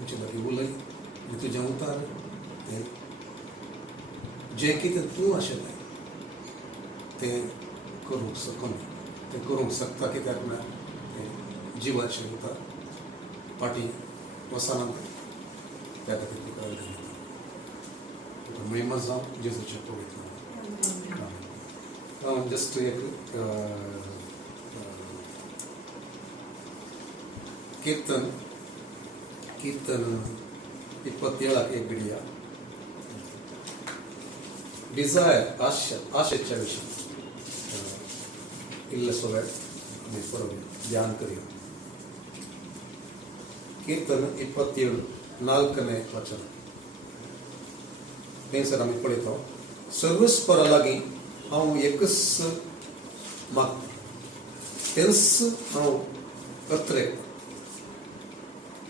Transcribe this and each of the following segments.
तुमचे लागीं उलय आनी तुजें उतर तें जें कितें तूं आशिल्लें तें करूंक सकून तें करूंक शकता कित्याक म्हळ्यार तें जिवाचें उतर फाटीं वचनांत त्या खातीर तुका धन्यवाद तुका महिमा जावं जेजूच्या पवित्र नांवान जस्ट एक कीर्तन 27 एक बिडिया डिझायर आशेच्या विशीं इल्लेसो वेळ आमी पळोवया ध्यान करया कीर्तन 27 4ನೇ वचन थंयसर आमी पळयता सर्वस्परा लागीं हांव एकच मागता तेंच हांव अत्रेकता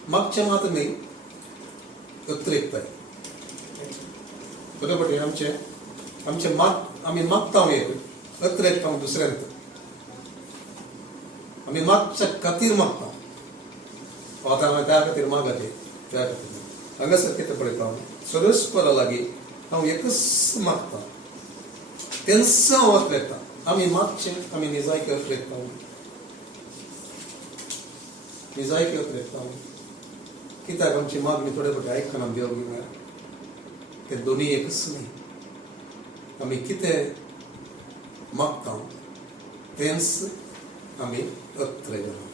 मागचें मात न्ही अत्रेकताय बरे फावटी आमचे आमी मागता एक अत्रेकता दुसऱ्यांत आमी मागच्या खातीर मागता आतां हांवें त्या खातीर मागता त्या खातीर हांगासर कितें पळयता सर्वस्परा लागीं हांव एकच मागता तेंच हांव अत्रेकता आमी मागचें आमी निजायके अत्रेकता निजायके अत्रेकता कित्याक आमची मागणी थोडे फावटी आयकना देव बी म्हळ्यार ते दोनी एकच न्ही आमी कितें मागता तेंच आमी अत्रेकता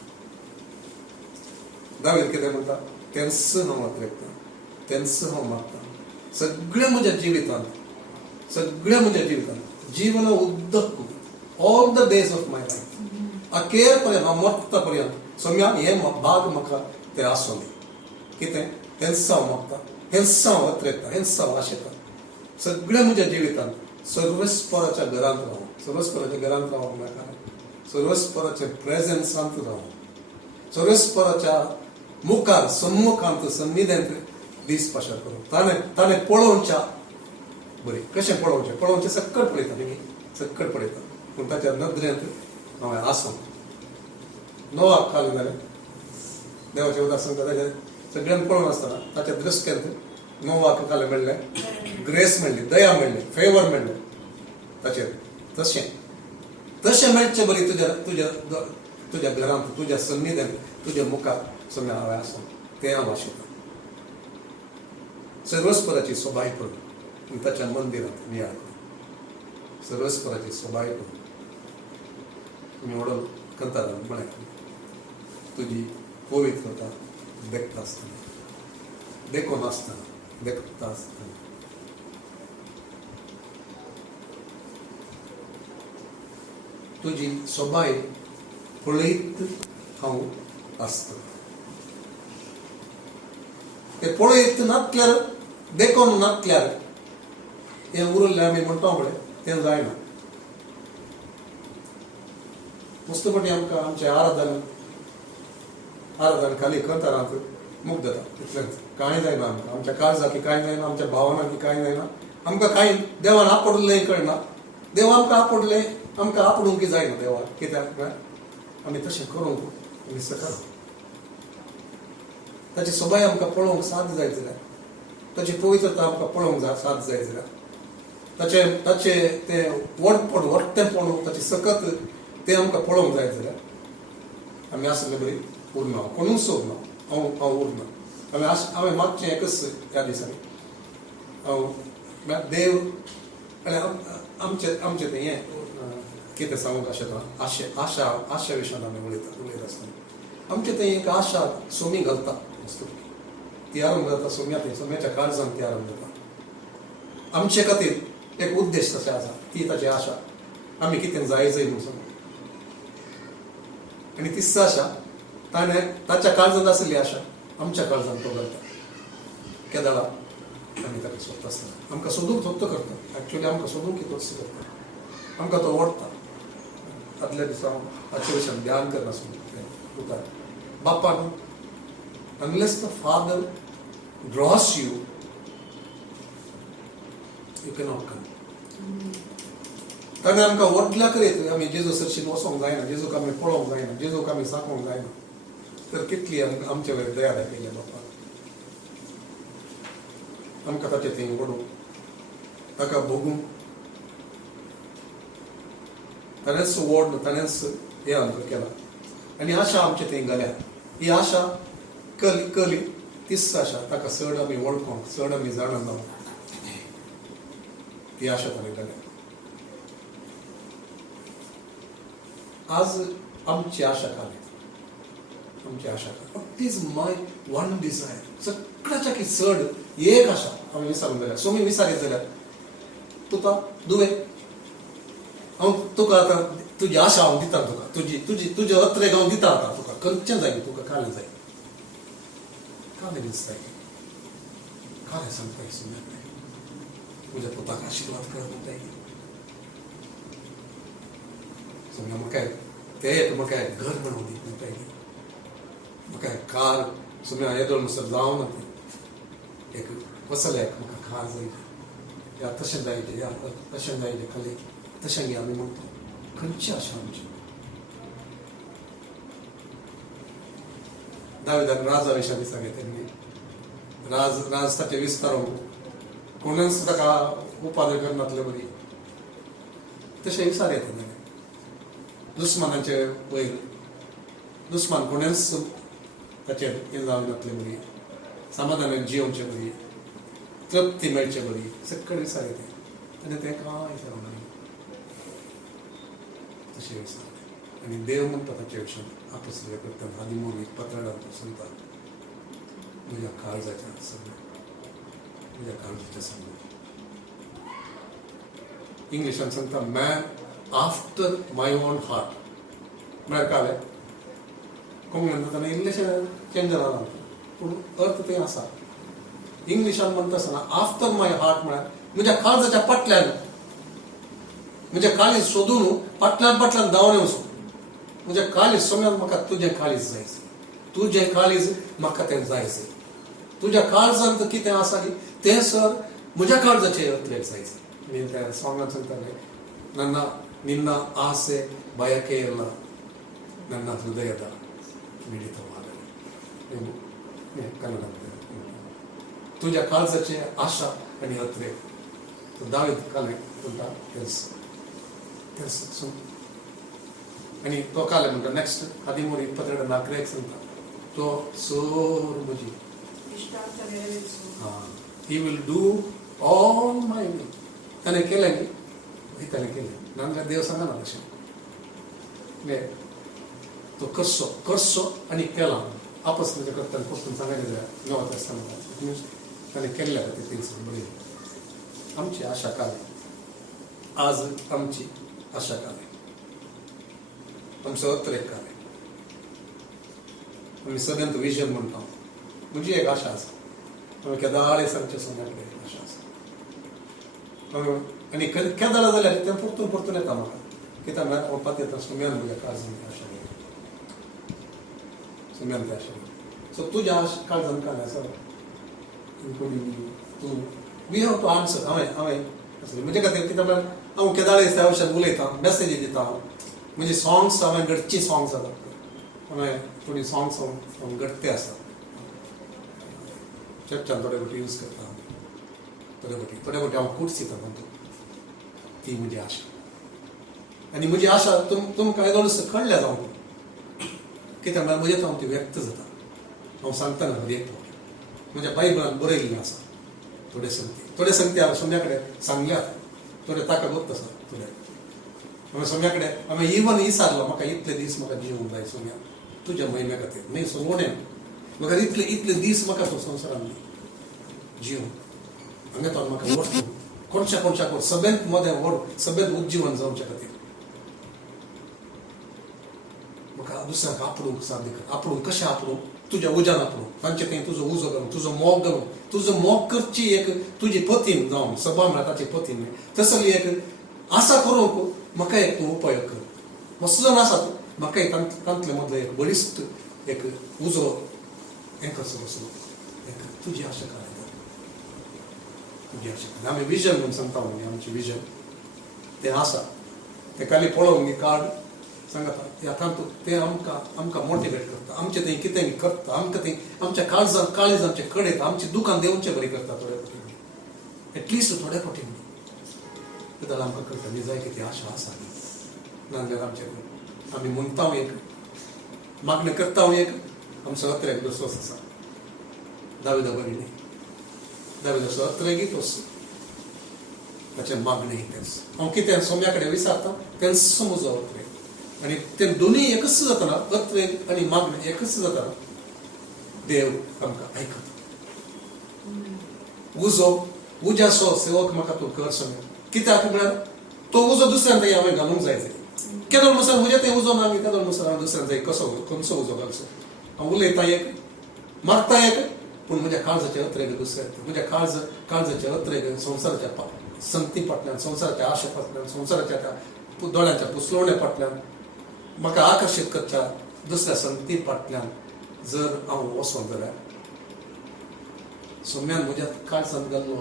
दावीद कितें म्हणटा तेंच हांव अत्रेकता तेंच हांव मागता सगळ्या म्हज्या जिवितांत जीवन उद्दक all the days of my life अखेर पर्यंत हांव मरता पर्यंत सोम्या हे भाग म्हाका ते आसूं दी कितें हेंच हांव मागता हेंच हांव अत्रेकता हेंच हांव आशेता सगळ्या म्हज्या जिवितांत सर्वस्पराच्या घरांत रावूं सर्वस्पराच्या घरांत रावूंक मेळटा सर्वस्पराच्या प्रेझेन्सांत रावूं सर्वस्पराच्या मुखार सम्मुखांत सन्निध्यांत दीस पाशार करूं ताणें पळोवच्या बरें कशें पळोवचें सक्कट पळयता न्ही सक्कट पळयता पूण ताच्या नदरेंत हांवें आसूं नोवाक खाली जालें देवाचें उदक सांगता ताच्या सगळ्यांक पळोवन आसतना ताच्या दृश्ट्यांत नोवाक खालें मेळ्ळें ग्रेस मेळ्ळी दया मेळ्ळी फेवर मेळ्ळें ताचेर तशें मेळचें बरी तुज्या घरांत तुज्या सन्निध्यांत तुज्या मुखार सगळें हांवें आसूं तें हांव आशिता सर्वस्पराची सोबाय करून ताच्या मंदिरांत नियाळ करून सर्वस्पराची सोबाय करून तुमी ओडून कंतारान म्हळें तुजी पवित्रता देखता आसतना देखून आसतना देखता आसतना तुजी सोबाय पळयत हांव आसतना ते पळयत नातल्यार देखून नातल्यार हें उरलें आमी म्हणटा पळय तें जायना मस्त फावटी आमकां आमचें आराधन खाली कंतारांत मूग जाता इतलेंच कांय जायना आमकां आमच्या काळजाकी कांय जायना आमच्या भावनाकी कांय जायना आमकां कांय देवान आपडलें कळना देव आमकां आपडलें आमकां आपडूंक जायना देवा कित्याक आमी तशें करूंक विसरता ताची सोबाय आमकां पळोवंक साद जाय जाल्यार ताची पवित्रता आमकां पळोवंक साद जाय जाल्यार ताचें तें वडटेपण ताची सकत तें आमकां पळोवंक जाय जाल्यार आमी आसले बरी उरना कोणूच सोदना हांव उरना हांवें मागचें एकच ह्या दिसांनी हांव देव आमचें तें हें कितें सांगूंक आशेता आशा विशयान आमी उलयता आसतना आमचें तें एक आशा सोमी घालता ती आरंभ जाता सोम्याच्या काळजांत ती आरंभ जाता आमचे खातीर एक उद्देश तशें आसा ती ताची आशा आमी कितें जाय म्हणून सांगून आनी तीच आशा ताणें ताच्या काळजांत आसली आशा आमच्या काळजांत तो घालता केदाळा आमी ताका सोदता आसतना आमकां सोदूंक करता एक्चुअली आमकां सोदूंक तोच करता आमकां तो ओडटा आदल्या दिसा ताचे विशयान ध्यान करनासतना उतार बापान unless the Father draws you, you cannot come. ताणें आमकां ओडल्या करीत आमी जेजू सरशीन वचोंक जायना जेजूक आमी पळोवंक जायना जेजूक आमी साकोवंक जायना तर कितली आमचे वयर दया दाखयल्या बापान आमकां ताचे थंय व्हरून ताका भोगूंक ताणेंच व्हड ताणेंच हें आमकां केलां आनी आशा आमचे थंय घाल्या ही आशा कली तीच आशा ताका चड आमी वळखूंक चड आमी जाणा जावंक ती आशा ताणें घाल्या आज आमची आशा काले आमची आशा काले इज माय वन डिझायर सगळ्याच्या की चड एक आशा आमी विचारून जाल्यार सोमी विचारीत जाल्यार तुका दुवे हांव तुका आतां तुजी आशा हांव दिता तुका तुजे अत्रेक हांव दिता आतां तुका खंयचें जाय तुका कालें जाय कालें दिसता कालें सांगताय सुम्याक तुज्या पुताक आशिर्वाद कर म्हणटाय सुम्या म्हाका ते म्हाका घर बनवून दी म्हणटाय म्हाका कार सुम्या येदोळ म्हणसर जावं ना तें एक वसल्याक म्हाका कार जाय या तशें जायचें या तशें जायचें खाली तशें गे आमी म्हणटा खंयची आशा आमची दाविदान राजा विशयां सांगलें तेणी राज ताचे विस्तारूंक कोणेंच ताका उपादें करनातले बरी तशें विचार येता ताणें दुस्मानाचे वयर दुस्मान कोणेंच ताचेर हें जावंक नातलें बरी समाधानान जियोवचें बरी तृप्ती मेळचे बरी सगळें विचार येता ताणें तें कांय विचारूंक ना तशें विचारलें आनी देव म्हणटा ताचे विशयान आपोसले करतना आदी मोगी पत्रांत सांगता म्हज्या काळजाच्या सगळें म्हज्या काळजाचें सगळें इंग्लिशान सांगता man after my own heart म्हळ्यार कालें कोंकणीन ताणें इल्लेशें चेंज जालां पूण अर्थ तें आसा इंग्लिशान म्हणटा आसतना आफ्टर माय हार्ट म्हळ्यार म्हज्या काळजाच्या फाटल्यान म्हजें काळीज सोदून फाटल्यान धांवन वचूं म्हजें काळीज सोम्यान म्हाका तुजें काळीज जाय तुजें काळीज म्हाका तें जाय तुज्या काळजांत कितें आसा की तें सर म्हज्या काळजाचेर अत्रेक जाय आनी त्या सॉंगान सांगताले ನಿನ್ನ ಆಸೆ ಬಯಕೆ ಎಲ್ಲ ನನ್ನ ಹೃದಯದ ಮಿಡಿತವಾಗಲಿ ಕನ್ನಡ तुझ्या काळजाचे आशा आणि अत्रे दावीद काले म्हणटा तेच आणि तो काले म्हणटा नेक्स्ट 13:22 सांगता तो सोर म्हजी he will do all my will ताणें केलें न्ही ताणें केलें नाजाल्यार देव सांगना तशें तो करचो आनी केला आपसनाच्या करता परतून सांगायचें जाल्यार नवो तेस्तामेंटांत ताणें केल्ल्या खातीर तेंच बरें आमची आशा काले आज आमची आशा काले आमचो अत्रेक काले आमी सगळ्यांत विजन म्हणटा म्हजी एक आशा आसा आमी केदाळे सांगचे सोम्याकडे आशा आसा आनी केदाळ जाल्यार तें परतून येता म्हाका कित्याक म्हळ्यार ओपात येता सोम्यान म्हज्या काळजांत आशा सोम्यान तें आशा सो तुज्या काळजांत काले आसा तूं वी हॅव टू आन्सर हांवें म्हणजे खातीर कित्याक म्हळ्यार हांव केदाळे त्या विशयान उलयतां मॅसेजी दिता म्हणजे सॉंग्स हांवें घडची सॉंग्स आसात हांवें थोडी सॉंग्स हांव घडटे आसा चर्चान थोडे फावटी यूज करता थोडे फावटी हांव कुट्स दिता तातूंत ती म्हजी आशा आनी म्हजी आशा तुमकां येदोळस कळ्ळ्या जावं कित्याक म्हळ्यार म्हजे हांव ती व्यक्त जाता हांव सांगता ना एक म्हज्या बायबलांत बरयल्लें आसा थोडे संगती हांवें सोम्या कडेन सांगल्यात थोडे ताका गोत आसा थोडे हांवें सोम्या कडेन हांवें इवन विचारलो म्हाका इतले दीस म्हाका जिवंक जाय सोम्या तुज्या महिम्या खातीर न्ही सोडोवणें म्हाका इतले दीस म्हाका तो संवसारान जिव हांगा तो म्हाका व्हड कोणच्या सगळ्यांत मोदें व्हड सगळ्यांत उज्जीवन जावच्या खातीर म्हाका दुसऱ्याक आपणूक साध्य कर आपणूक कशें आपणूक तुज्या उज्यान आपणूक तांचे थंय तुजो उजो घालून तुजो मोग करची एक तुजी पतीन जावन सभा म्हळ्यार ताची पतीन तसली एक आसा करूंक म्हाका एक तूं उपयोग कर मातसो जण आसा म्हाकाय तांतले मदलो एक बलिश्ट एक उजो हें करचो बसून एक तुजी आशा काडटा तुजी आशा आमी विजन म्हणून सांगता न्ही आमचें विजन तें आसा तें खाली पळोवंक न्ही कार्ड सांगता हातूंत तें आमकां मोटिवेट करता आमचें थंय कितें करता आमकां थंय आमच्या काळजांत काळीज आमचे कडेन आमचें दुकान देंवचें बरें करता थोडे फावटी एटलिस्ट थोड्या फावटी जाल्यार आमकां कळटली जाय कितें आशा आसा नाजाल्यार आमचे आमी म्हणटा एक मागणी करता एक आमचो अत्रेक दुसरोच आसा दाविदा बरी न्ही दाविदाचो अत्रेगी तोच ताचे मागणे तेंच हांव कितें सोम्या कडेन विचारता तेंच म्हजो अत्रेक आनी ते दोनूय एकच जाताना अत्रेक आनी मागणे एकच जाताना देव आमकां आयकता उजो उज्याचो सेवक म्हाका तूं कर सोम्या कित्याक म्हळ्यार तो उजो दुसऱ्यान थंय हांवें घालूंक जाय केदोळ म्हणसर म्हजे थंय उजो ना केदोळ म्हणसर हांव दुसऱ्यान थंय खंयचो उजो घालचो हांव उलयतां एक मागता एक पूण म्हज्या काळजाचे अत्रेक दुसरे म्हज्या काळजाचे अत्रेक संवसाराच्या संगती फाटल्यान संवसाराच्या आशे फाटल्यान संवसाराच्या त्या दोळ्यांच्या पुसलोवणे फाटल्यान म्हाका आकर्शीत करच्या दुसऱ्या संगती फाटल्यान जर हांव वचों जाल्यार सोम्यान म्हज्या काळजांत घाल्लो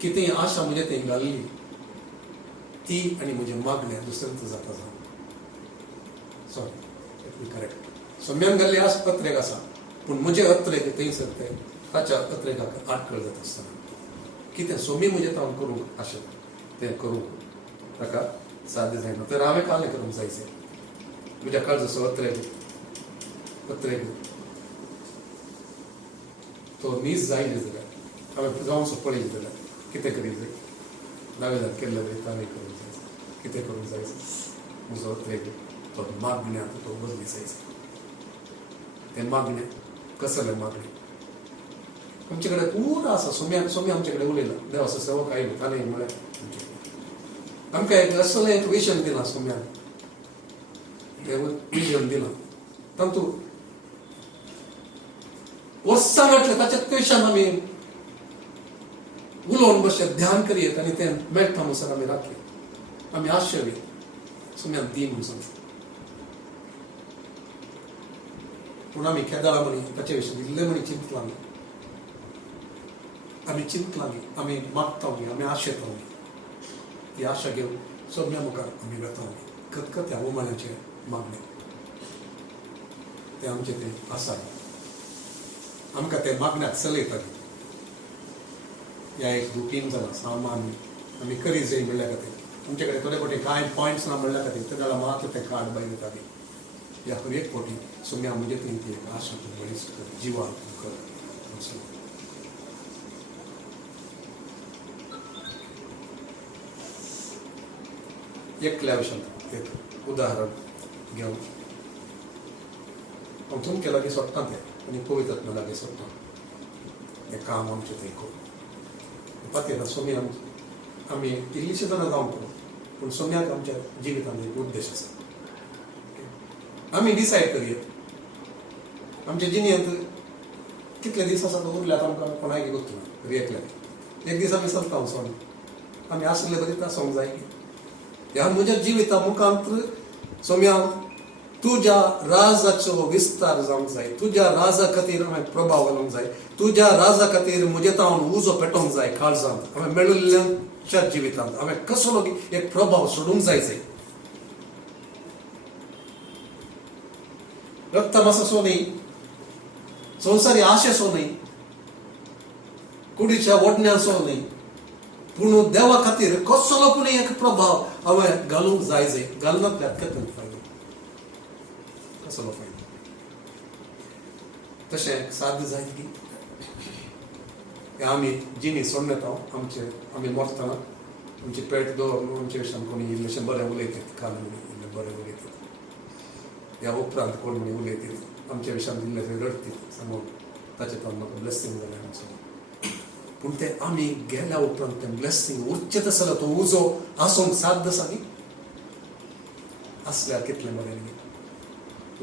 कितेंय आशा म्हजे थंय घाल्ली ती आनी म्हजे मागणे दुसऱ्यांचो जाता जावन सॉरी करेक्ट सोम्यान घाल्ली अत्रेक आसा पूण म्हजे अत्रेक थंयसर ते ताच्या अत्रेकाक आडखळ जाता आसतना कितें सोमी म्हजे हांव करूंक आशिल्लें तें करूंक ताका साध्य जायना तर हांवें कालें करूंक जायचें म्हज्या काळजाचो अत्रेक तो नीज जायले जाल्यार हांवें जावंसो पळयलें जाल्यार कितें करीत जाय दाविदान केल्लें जाय ताणें करूंक जायचें कितें करूंक जायचें म्हजो अत्रेक तो मागण्यात तो बदली जायचो ते मागणे कसले मागणे आमचे कडेन पूर्ण आसा सोमी आमचे कडेन उलयला देवाचो सेवक आयलो ताणें म्हळ्यार आमकां एक असलें एक विजन दिलां सोम्यान देव विजन दिलां तातूंत वर्सां घातलें ताच्या क्वेशन आमी उलोवन बसत ध्यान करीत आनी तें मेळटा म्हणसर आमी राखले आमी आशय सोम्यान दी म्हणून सांगता पूण आमी केदाळा म्हणी ताचे विशीं इल्ले म्हणी चिंतलां आमी चिंतलां आमी मागता आमी आशेता ती आशा घेवन सोम्या मुखार आमी वता खतखत्या उमाळ्याचे मागणे ते आमचे ते आसा आमकां ते मागण्याक चलयताली ह्या एक रुटीन जाला सामान आमी करी जाय म्हणल्या खातीर आमचे कडेन थोडे फावटी कांय पॉयंट्स ना म्हणल्या खातीर ते जाल्यार मात ते कार्ड भायर येताली ह्या खरी एक फावटी सोम्या म्हणजे थंय ती आशा मनीस जिवान कर एकल्या विशयान एक उदाहरण घेवन हांव तुमचे लागीं सोडटां तें आनी पवित्र लागीं सोडटां हें काम आमचें थंय करून खातीर सोम्या आमी इल्लीशीं जाणां जावं पूण सोम्याक आमच्या जिवितांत एक उद्देश आसा आमी डिसायड करया आमच्या जिणेंत कितले दीस आसा तो उरल्यात आमकां कोणाक गोत्तू ना एकल्याक एक दीस आमी चलता वचोन आमी आसले बरी आसूंक जाय ह्या म्हज्या जिविता मुखांत सोम्या तुज्या राजाचो विस्तार जावंक जाय तुज्या राजा खातीर हांवें प्रभाव घालूंक जाय तुज्या राजा खातीर म्हजे हांव उजो पेटोवंक जाय काळजांत हांवें मेळिल्ल्या जिवितांत हांवें कसलो एक प्रभाव सोडूंक जाय रक्तमांसाचो न्ही संवसारी आशेचो न्ही कुडीच्या ओडण्याचो न्ही पूण देवा खातीर कसलो पूण एक प्रभाव हांवें घालूंक जाय घालनातल्यात केन्ना फायदो कसलो फायदो तशें साध्य जायत की आमी जिणी सोडून येता आमचे आमी मरतना आमची पेट दवर आमचे विशयान कोणी इल्लेशें बरें उलयतात काल इल्लें बरें उलयतात ह्या उपरांत कोण म्हणी उलयतात आमच्या विशयान इल्लेशें रडतात सांगून ताचे तान म्हाका ब्लेसींग जालें आमचो पूण ते आमी गेल्या उपरांत तें ब्लेसींग उरचें तसलो तो उजो आसूंक साध्य आसा न्ही आसल्यार कितलें बरें न्ही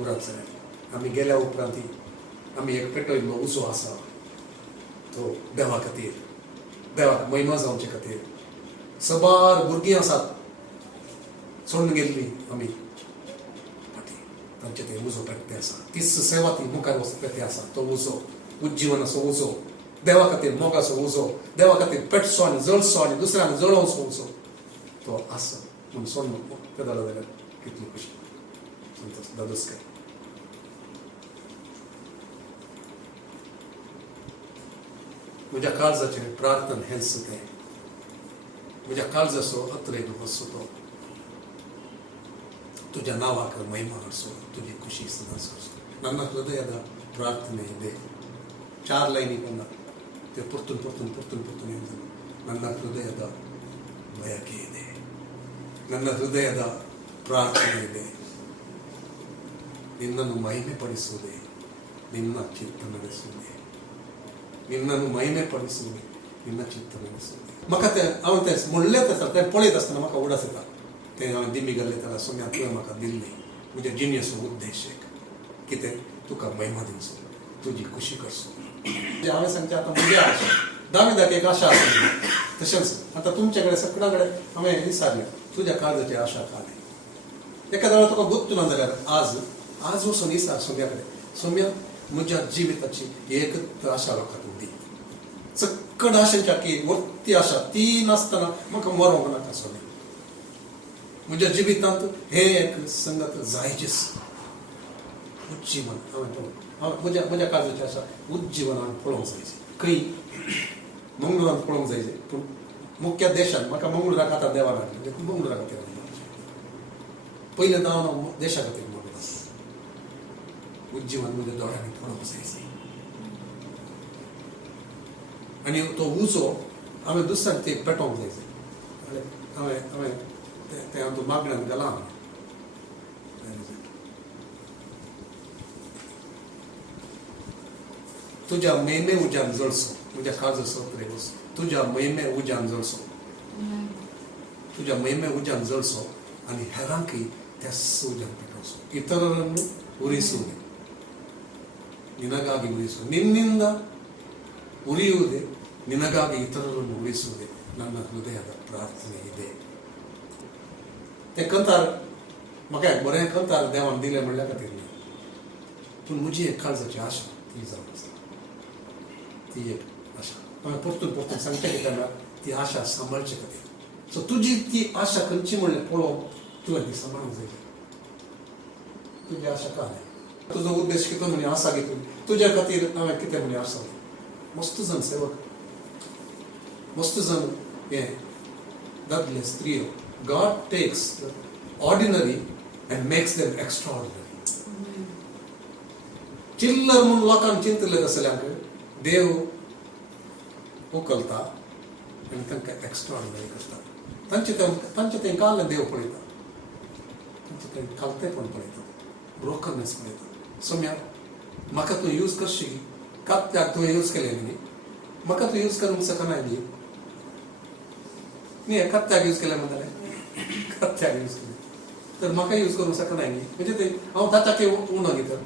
उरत जाल्यार आमी गेल्या उपरांत आमी एक पेटयल्लो उजो आसा तो देवा खातीर देवाक महिमा जावचे खातीर सबार भुरगीं आसात सोडून गेल्लीं आमी तांचे ते उजो पेटते आसा तीच सेवा ती मुखार वचपी आसा तो उजो उज्जीवनाचो उजो देवा खातीर मोगाचो उजो देवा खातीर पेटचो आनी जळचो आनी दुसऱ्यांक जळोवचो उजो तो आसा म्हूण सोडून ते जालो जाल्यार कितली खुशी संतोश दादोसकर म्हज्या काळजाचेर प्रार्थना हेल्स ते म्हज्या काळजाचो अत्रेक बसतो तुझ्या नावाक महिमा ಹರಿಸೋ तुझी ಖುಷಿ ಸದರ್ಸೋ ನನ್ನ ಹೃದಯದ ಪ್ರಾರ್ಥನೆ ಇದೆ 4 ಲೈನಿಗನ್ನ ಪುರ್ತುನ್ ನನ್ನ ಹೃದಯದ ಬಯಕೆ ಇದೆ ನನ್ನ ಹೃದಯದ ಪ್ರಾರ್ಥನೆ ಇದೆ ನಿನ್ನನ್ನು ಮಹಿಮೆ ಪಡಿಸುವುದೇ ನಿನ್ನ ಚಿತ್ತ ನಡೆಸುವುದೇ ನಿನ್ನನ್ನು ಮಹಿಮೆ ಪಡಿಸುವುದೇ ನಿನ್ನ ಚಿತ್ತ ನಡೆಸುವುದೇ मका हांव ते म्हणलें आसा तें पळयत आसतना म्हाका उडास येता तें हांवें दिमी घालयतां सोम्या तुवें म्हाका दिल्लें म्हज्या जिणेचो उद्देश एक कितें तुका महिमा दिवचो तुजी खुशी करचो हांवें सांगचें आतां म्हजी आशा दाविदाक एक आशा आसली तशेंच आतां तुमचे कडेन सगळ्या कडेन हांवें विचारलें तुज्या काळजाची आशा काय एका वेळा तुका गुर्तू ना जाल्यार आज वचून विचार सोम्या कडेन सोम्या म्हज्या जिविताची एकच आशा म्हाका तूं दी चक्कड आशेच्या की वरती आशा ती नासतना म्हाका मरोंक नाका सोम्या म्हज्या जिवितांत हे एक संगत जायचेच उज्जीवन हांवें म्हज्या काळजाची आशा उज्जीवन हांवें पळोवंक जायचें खंय मंगळुरांत पळोवंक जायचें पूण मुख्य देशांत म्हाका मंगळुराक आतां देवान हाडलें मंगळुरा खातीर पयलें हांव देशा खातीर मागता उज्जीवन म्हज्या दोळ्यांनी पळोवंक जायचें आनी तो उजो हांवें दुसऱ्यान ते पेटोवंक जायचें हांवें तें हांव मागण्यांत गेलां तुज्या महिमे उज्यान जळसो म्हज्या काळजाचो अत्रेक वचो तुज्या महिमे उज्यान जळसो तुज्या महिमे उज्यान जळसो आनी हेरांकय त्या उज्यान पेटोवचो इतरರನ್ನು ಉರಿಸುವುದೇ ನಿನಗಾಗಿ ಉರಿಸು ನಿನ್ನಿಂದ ಉರಿಯುವುದೇ ನಿನಗಾಗಿ ಇತರರನ್ನು ಉರಿಸುವುದೇ ನನ್ನ ಹೃದಯದ ಪ್ರಾರ್ಥನೆ ಇದೆ ते कंतार म्हाका बरें कंतार देवान दिलें म्हणल्या खातीर न्ही पूण म्हजी एक काळजाची आशा ती जावंक जाय ती एक आशा हांवें परतून सांगचें कितें म्हळ्यार ती आशा सांबाळचे खातीर सो तुजी ती आशा खंयची म्हणलें पळोवप तुवें ती सांबाळूंक जाय तुजी आशा काय तुजो उद्देश कितें म्हणे आसा घेतून तुज्या खातीर हांवें कितें म्हणे आसा मस्त जण सेवक मस्त जण हे दादले स्त्रियो God takes the ordinary and makes them extraordinary. चिल्लर म्हणून लोकांक चिंतले असल्यांक देव उखलता आनी तांकां एक्स्ट्राऑर्डिनरी करता तांचे तें काल देव पळयता तांचे तें कालतेपण पळयता ब्रोकननेस पळयता सोम्या म्हाका तूं यूज करशी कात्याक तुवें यूज केलें न्ही म्हाका तूं यूज करूंक शकना न्ही न्ही कात्याक यूज केलें म्हणटालें कात्याक यूज केलें तर म्हाका यूज करूंक शकना न्ही म्हणजे ते हांव ताच्याक उणो न्ही तर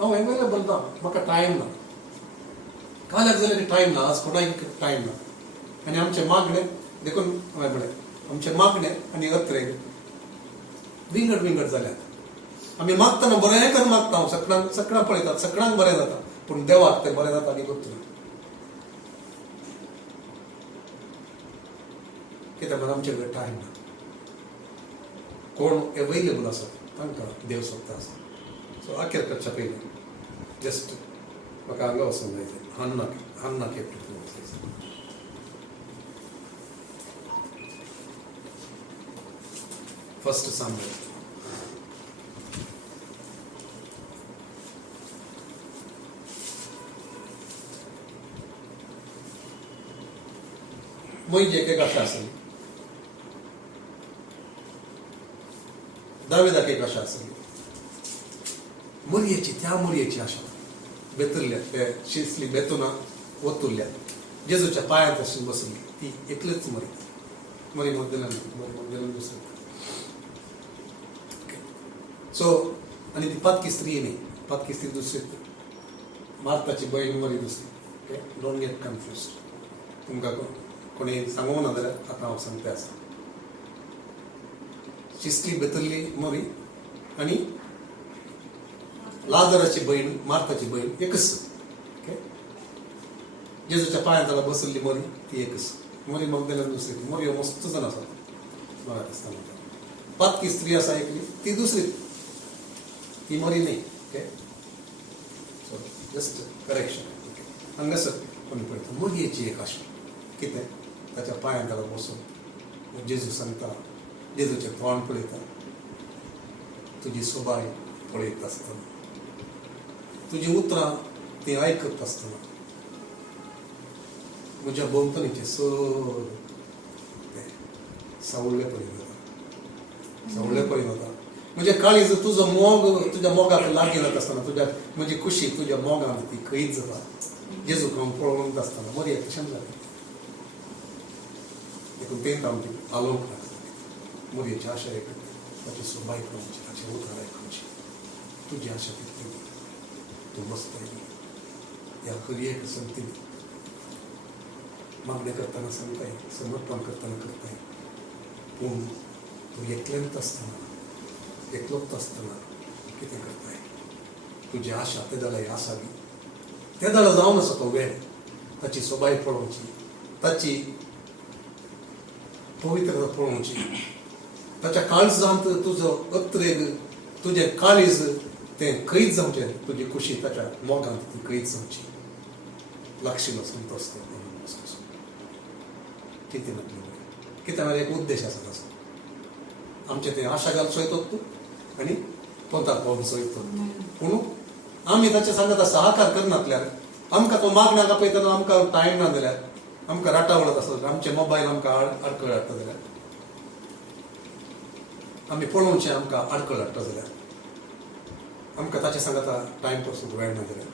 हांव अवेलेबल ना म्हाका टायम ना काल्याक जाल्यार टायम ना आज कोणाक टायम ना आनी आमचे मागणे देखून हांवें म्हळें आमचे मागणे आनी अत्रेक विंगड जाल्यात आमी मागतना बरें करून मागता हांव सगळ्यांक पळयतात सगळ्यांक बरें जाता पूण देवाक तें बरें जाता आनी गोत्तू कित्याक म्हणून आमचे कडेन टायम ना कोण अवेलेबल आसा तांकां देव सोदता आसा सो आखेर करच्या पयलीं जस्ट म्हाका हांगा वचूंक जाय हन्ना केपें फर्स्ट सामुएल मोइजेक एक आशा आसली दाविदाक एक आशा आसली त्या मोरयेची आशा बेतुल्ल्या ते शिसली बेतुना वतुल्ल्या जेजूच्या पांयार तशी बसली ती एकलीच मरी मगदलेन दुसरी सो आनी ती पातकी स्त्री न्ही पातकी स्त्री दुसरी मार्ताची बहीण मरी दुसरी डोंट गेट कन्फ्युज्ड तुमकां कोणी सांगूंक ना जाल्यार आतां हांव सांगता आसा शिसली बेतल्ली मरी आनी लाजराची बहीण मार्ताची बहीण एकच जेजूच्या पांयार ताका बसल्ली मरी ती एकच मरी मगदलेन दुसरी मरी मस्त जाण आसात म्हाका दिसता पातकी स्त्री आसा एकली ती दुसरी ती मरी न्ही ओके सो जस्ट करेक्शन हांगासर कोणी पळयता मडयेची एक आशा कितें ताच्या पांयां घालून बसून जेजू सांगता जेजूचें तोंड पळयता तुजी सोबाय पळयत आसतना तुजी उतरां ती आयकत आसतना म्हज्या भोंवतणीचे सगळे ते सावळ्ळे पळयत वता सावळ्ळे पळयत वता म्हणजे काळीज तुजो मोग तुज्या मोगाक लागीं जाता आसतना तुज्या म्हजी खुशी तुज्या मोगान ती खंयच जाता जेजू हांव पळोवंक आसतना मरी कशें जालें देखून तें आमची आलोवंक लागता मरयेची आशा एक ताची सोबाय पळोवची ताचे उतार आयकुची तुजी आशा तितली तूं बसताय ह्या खरयेक संगतीन मागणें करतना सांगताय समर्पण करतना करताय पूण तूं एकल्यांत आसतना एकलोच आसतना कितें करताय तुजी आशा ते जाल्यार आसावी ते जाल्यार जावन आसा तो वेळ ताची सोबाय पळोवची ताची पवित्रता पळोवची ताच्या काळजांत तुजो अत्रेग तुजें काळीज तें खंयच जावचें तुजी खुशी ताच्या मोगांत ती खंयच जावची लागशिल्लो संतोष तो कितें म्हटलें कितें एक उद्देश आसा ताचो आमचें तें आशा घाल सोयतो तूं आनी पोंताक पावून सोयतो पूण आमी ताचे सांगता सहकार करनातल्यार आमकां तो मागण्याक आपयतना आमकां टायम ना जाल्यार आमकां राटावळत आसत आमचे मोबायल आमकां आडखळ हाडटा जाल्यार आमी पळोवचें आमकां आडखळ हाडटा जाल्यार आमकां ताचे सांगता टायम पासून वेळ ना जाल्यार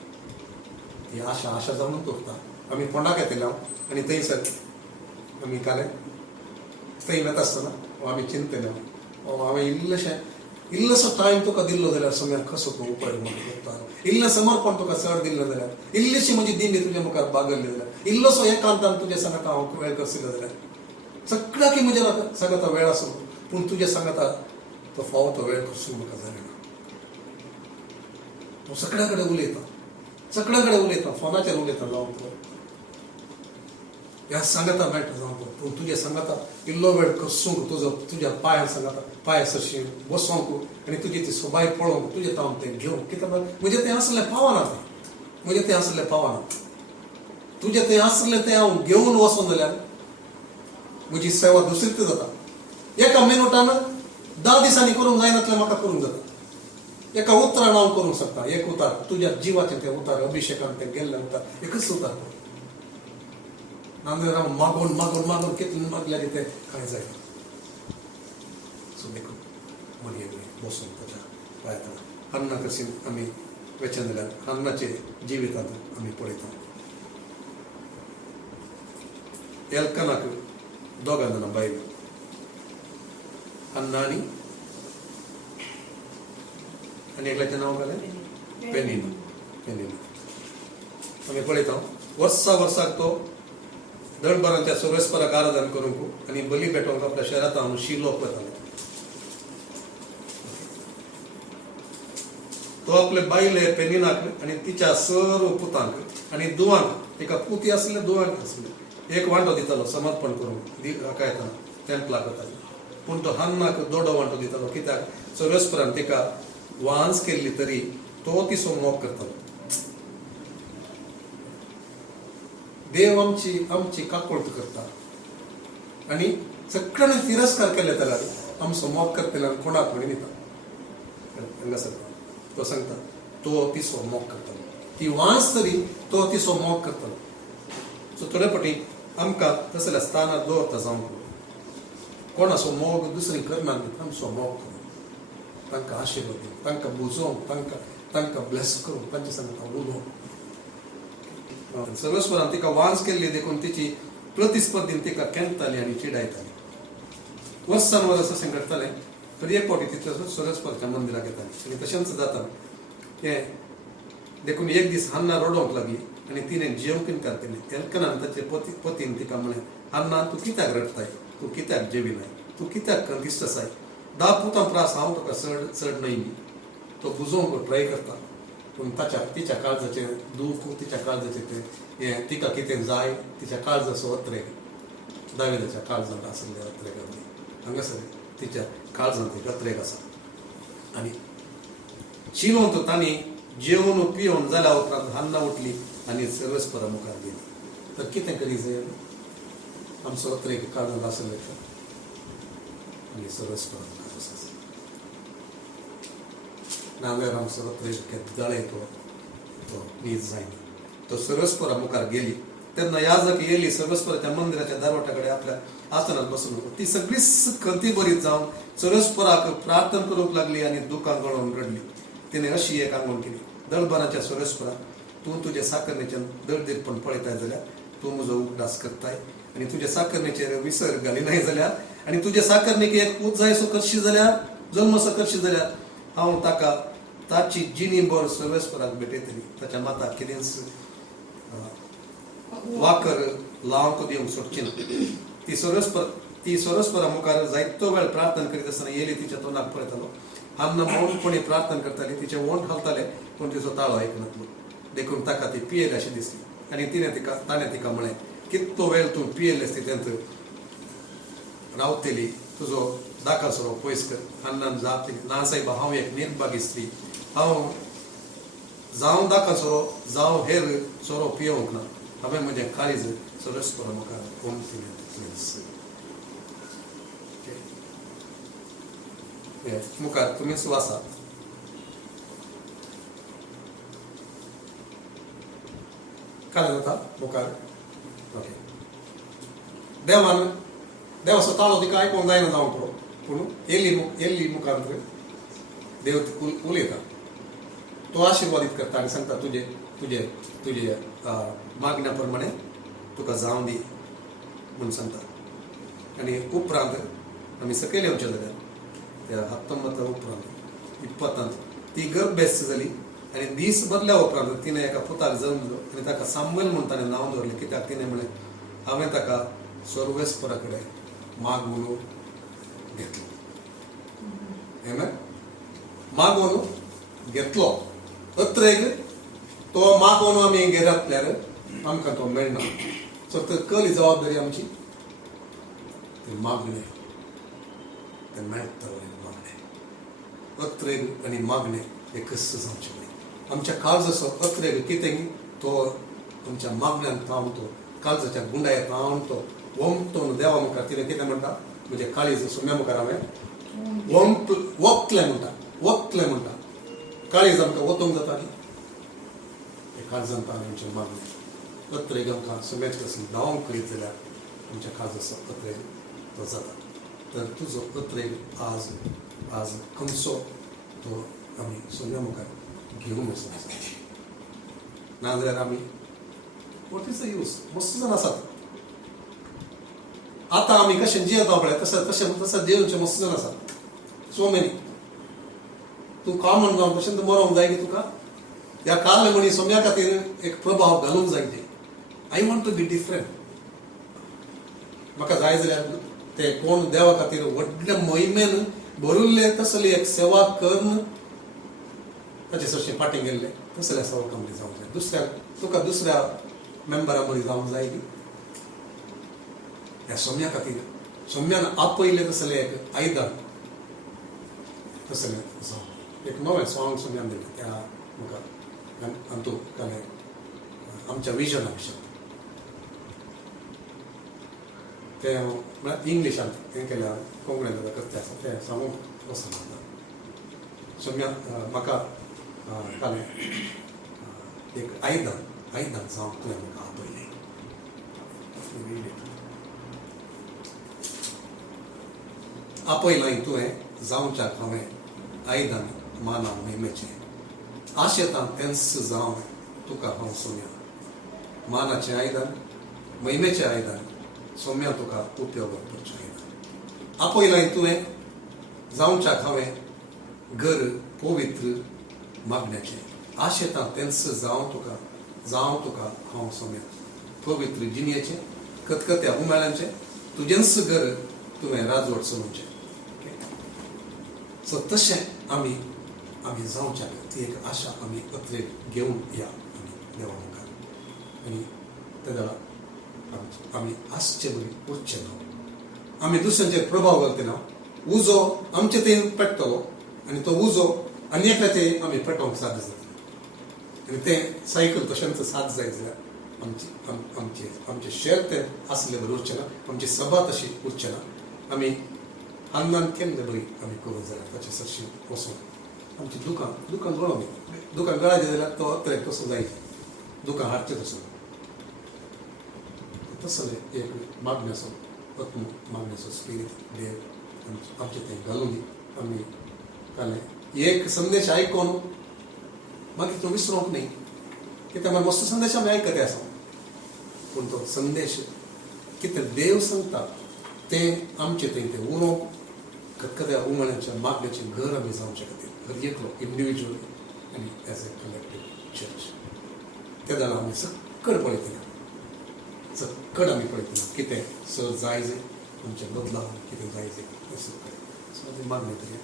ही आशा आशा जावनूच उरता आमी पोंडाक येतले हांव आनी थंयसर आमी काले थंय वता आसतना आमी चिंतले हांवें इल्लोसो टायम तुका दिल्लो जाल्यार समयार कसो तूं उपयोग करता इल्लें समर्पण तुका चड दिल्लें जाल्यार इल्लीशी म्हजी दिंडी तुज्या मुखार बागल्ली जाल्यार इल्लोसो एकांतान तुजे सांगता हांव वेळ करशिल्लो जाल्यार सगळ्याक म्हज्या सांगता वेळ आसूं पूण तुजे सांगता तो फावो तो वेळ करसूंक म्हाका जालें ना हांव सगळ्या कडेन उलयता फोनाचेर उलयता जावं तो ह्या सांगता मेळटा जावं तो पूण तुजे सांगता इल्लो वेळ करसूंक तुज्या पांयां सांगता पांय सरशी बसोंक आनी तुजी ती सोबाय पळोवंक तुजें तावन तें घेवंक कित्याक म्हजें तें आसलें पावना तें म्हजें तें आसलें पावना तुजें तें आसलें तें हांव घेवन वचोन जाल्यार म्हजी सेवा दुसरीच जाता एका मिनटान 10 दिसांनी करूंक जायनातलें म्हाका करूंक जाता एका उतरान हांव करूंक शकता एक उतार तुज्या जिवाचें तें उतार अभिशेकान तें गेल्लें उतार एकच उतार नाजाल्यार हांव मागून मागून मागून कितलें मागल्यार तें कांय जायना सो देखून मरये बसून ताच्या पांयां हन्ना कशी आमी वेचन जाल्यार हन्नाचे जिवितांत आमी पळयता एल्कानाक दोगां जाणां बायल हन्ना आनी एकल्याचें नांव घालें पेनिना आमी पळयता वर्साक तो दळबरांच्या सोरेस्पराक आराधन करूंक आनी बली पेटोवंक आपल्या शहरांत हांव शिलोक वताले तो आपले बायले पेनिनाक आनी तिच्या सर्व पुतांक आनी दुवांक एका पुती आसले दुवांक आसले एक वांटो दितालो समर्पण करूंक हाका येता टेंपलाक वताले पूण तो हन्नाक दोडो वांटो दितालो कित्याक सोरेस्परान तिका वांस केल्ली तरी तो तिसो मोग करतालो देव आमची काकोळट करता आनी सगळ्यांनी तिरस्कार केले जाल्यार आमचो मोग करतले कोणाक म्हणी दिता हांगासर तो सांगता तो तिसो मोग करतलो ती वांस तरी तो तिसो मोग करतलो सो थोडे फावटी आमकां तशें जाल्यार स्थानार दवरता जावंक कोणाचो मोग दुसरी करना आमचो मोग करूं तांकां आशिर्वाद दिवं तांकां बुजोवंक तांकां ब्लेस करूंक तांचे सांगता उलोवंक सर्वेस्वरान तिका वांस केल्ली देखून तिची प्रतिस्पर्धीन तिका केंताली आनी चिडायताली वर्सान वर्स अशें घडटालें तरी एक फावटी तितले सर्वेस्वराच्या मंदिराक येताली आनी तशेंच जाता हें देखून एक दीस हन्ना रडोवंक लागली आनी तिणें जेवंक इन्कार केलें एल्कानान ताचे पतीन तिका म्हळें हन्ना तूं कित्याक रडताय तूं कित्याक जेविनाय तूं कित्याक कंतिश्ट आसाय 10 पुतां प्रास हांव तुका चड न्हय तो बुजोवंक ट्राय करता पूण तिच्या काळजाचें दूख तिच्या काळजाचें तें हें तिका कितें जाय तिच्या काळजाचो अत्रेक दाविदाच्या काळजांत आशिल्ले अत्रेक हांगासर तिच्या काळजांत एक अत्रेक आसा आनी चिलोवन तांणी जेवण पिवन जाल्या उपरांत हान्ना उठली आणि सर्वस्परा मुखार गेली. तर कितें करी जाय आमचो अत्रेक काढून आसले आणि सर्वस्परा मुखार वचस नाजाल्यार आमचो अत्रेक केद्दाळे तो नीज जायना. तो सर्वस्परा मुखार गेली तेन्ना याजक येयली सर्वस्पराच्या मंदिराच्या दारवाटाकडे आपल्या आसनात बसून ती सगळीच खंती बरीच जावन सर्वस्पराक प्रार्थना करूंक लागली आणि दुकान गळोवन रडली. तिने अशी एक आंगवण केली, दळबराच्या सर्वस्परा तूं तुजे साकरणेच्यान दळदीरपण पळयताय जाल्यार तूं म्हजो उगडास करताय आणि तुजे साकरणेचेर विसर घालिनाय जाल्यार आणि तुजे साकरणेक एक उजायसो करशी जाल्यार जल्मसो करशी जाल्यार हांव ताका ताची जिणीभर सर्वस्पराक भेटयतली. ताच्या माताक कितेंच वाकर लावंक दिवंक सोडची ना. ती सर्वस्परा मुखार जायतो वेळ प्रार्थना करीत आसतना येयली तिच्या तोंडाक पळयतालो. हान्ना मौनपणी प्रार्थना करताली, तिचे ओंठ हलताले पूण तिचो ताळो आयकनासलो. देखून ताका ती पियेली अशी दिसली आणि ताणें तिका म्हळें, कितलो वेळ तूं पियेल्ले स्थितींत रावतली, तुजो दाखल सरो पयस कर. हान्नान जाप दिली, ना सायबा हांव एक निर्भागी स्त्री, हांव जावं दाखल सरो जावं हेर सोरो पियोंक ना. हांवें म्हजें काळीज सर्वस्परा मुखार कोंबतीलें. मुखार तुमीच वाचा. काय जाता मुखार. ओके. देवाचो ताळो तिका आयकोंक जायना जावं पळो पूण येयल्ली मुखार देव उलयता. तो आशिर्वादीत करता आनी सांगता तुजे मागण्या प्रमाणे तुका जावं दी म्हूण सांगता. आनी उपरांत आमी सकयल येवचे जाल्यार त्या 19 उपरांत 20 ती गर्भेस्त जाली आनी दीस बदल्या उपरांत तिणें एका पुताक जल्म दिलो आनी ताका सामुएल म्हूण ताणें नांव दवरलें. कित्याक तिणें म्हळें हांवें ताका सर्वेस्परा कडेन मागून घेतलो. मागून घेतलो. अत्रेक तो मागून आमी घेतल्यार आमकां तो मेळना. सो कली जबाबदारी आमची ते मागणें ते मेळटा मागणें. अत्रेक आनी मागणें हे कस जावचें न्ही. आमच्या काळजाचो अत्रेक कितें तो आमच्या मागण्यान पावन तो काळजाच्या गुंडायेक पावन तो ओमतो देवा मुखार तिणें कितें म्हणटा म्हणजे काळीज सुम्या मुखार हांवें वतलें म्हणटा. काळीज आमकां वतोंक जाता न्ही. हे काळजान पावन आमचें मागणें अत्रेक आमकां सुम्याचे पासून धांवंक करीत जाल्यार आमच्या काळजाचो अत्रेक तो जाता. तर तुजो अत्रेक आज खंयचो तो आमी सुम्या मुखार घेवन वचूंक जाय. नाजाल्यार आमी वॉट इज द यूज. मस्त जाण आसात. आतां आमी कशें जियेता पळय तशें जियोवचे मस्त जाण आसात. So many. तूं कॉमन जावन तशें मरोंक जाय की तुका. ह्या काल म्हणी सोम्या खातीर एक प्रभाव घालूंक जाय. I want to be different. म्हाका जाय जाल्यार ते कोण देवा खातीर व्हडल्या मोहिमेन भरिल्ले तसली एक सेवा करून ताचे सरशें फाटीं गेल्ले तसल्या सेवा कामली जावंक जाय. तुका दुसऱ्या मेंबरा मदीं जावंक जाय की ह्या सोम्या खातीर सोम्यान आपयलें तसलें एक आयदन तसलें जावं. एक नवें सॉंग सोम्यान दिलें त्या म्हाका हातूंत घालें आमच्या विजना विशयी. ते म्हळ्यार इंग्लिशांत हें केल्यार कोंकणीन जाता करता आसा तें सांगूंक वचना. सोम्या म्हाका घालें एक आयदन जावंक तुवें म्हाका आपयलें. आपयलां तुवें जावच्याक हांवें आयदन माना मोहिमेचें. आशेतां तेंच जावं तुका हांव सोम्या. मानाचें आयदन मोहिमेचें आयदन सोम्या तुका उपयोगाक पडचें आयदन. आपयलां तुवें जावच्याक हांवें घर पवित्र मागण्याचें. आशेतां तेंच जावं तुका हांव सोम्या. पवित्र जिणयेचें खतखत्या उमाळ्यांचें तुजेंच घर तुवें राजवट चलोवचें. सो तशें आमी जावच्याक ती एक आशा आमी अत्रेक घेवन या आमी देवा मुखार. आनी तेदळा आमी आसचे बरी उरचे ना. आमी दुसऱ्यांचेर प्रभाव घालते ना. उजो आमचे थंय पेटतलो आनी तो उजो आनी एकल्याचे आमी पेटोवंक साध्य जाता. आनी तें सायकल तशेंच साथ जायत जाल्यार आमचे शहर ते असले बरें उरचें ना, आमची सभा तशी उरचें ना. आमी अन्नान केन्ना बरी आमी करूं जाल्यार ताचे सरशी वचून आमचें दुकान गळोवंक जाय. दुकान गळायचें जाल्यार तो तरेक कसो जायचें, दुकान हाडचें तसो तसलें एक मागण्याचो आत्म मागण्याचो स्पिरीट देव आमचें तें घालून दी. आमी जालें एक संदेश आयकोन मागीर तो विसरोंक न्ही, कित्याक मागीर मस्त संदेश आमी आयकते आसा, पूण तो संदेश कितें देव सांगता तें आमचें तें उरोवंक खतखत्या उमळ्याच्या मागण्याचें घर आमी जावचें खातीर हर एकलो इंडिविज्युअली आनी एज ए कलेक्टीव चर्च ते जाल्यार आमी सक्कड पळयतले, सक्कड आमी पळयतले कितें सर जाय आमचें बदलाव कितें जाय तें सक्कड. सो मागणी करूया.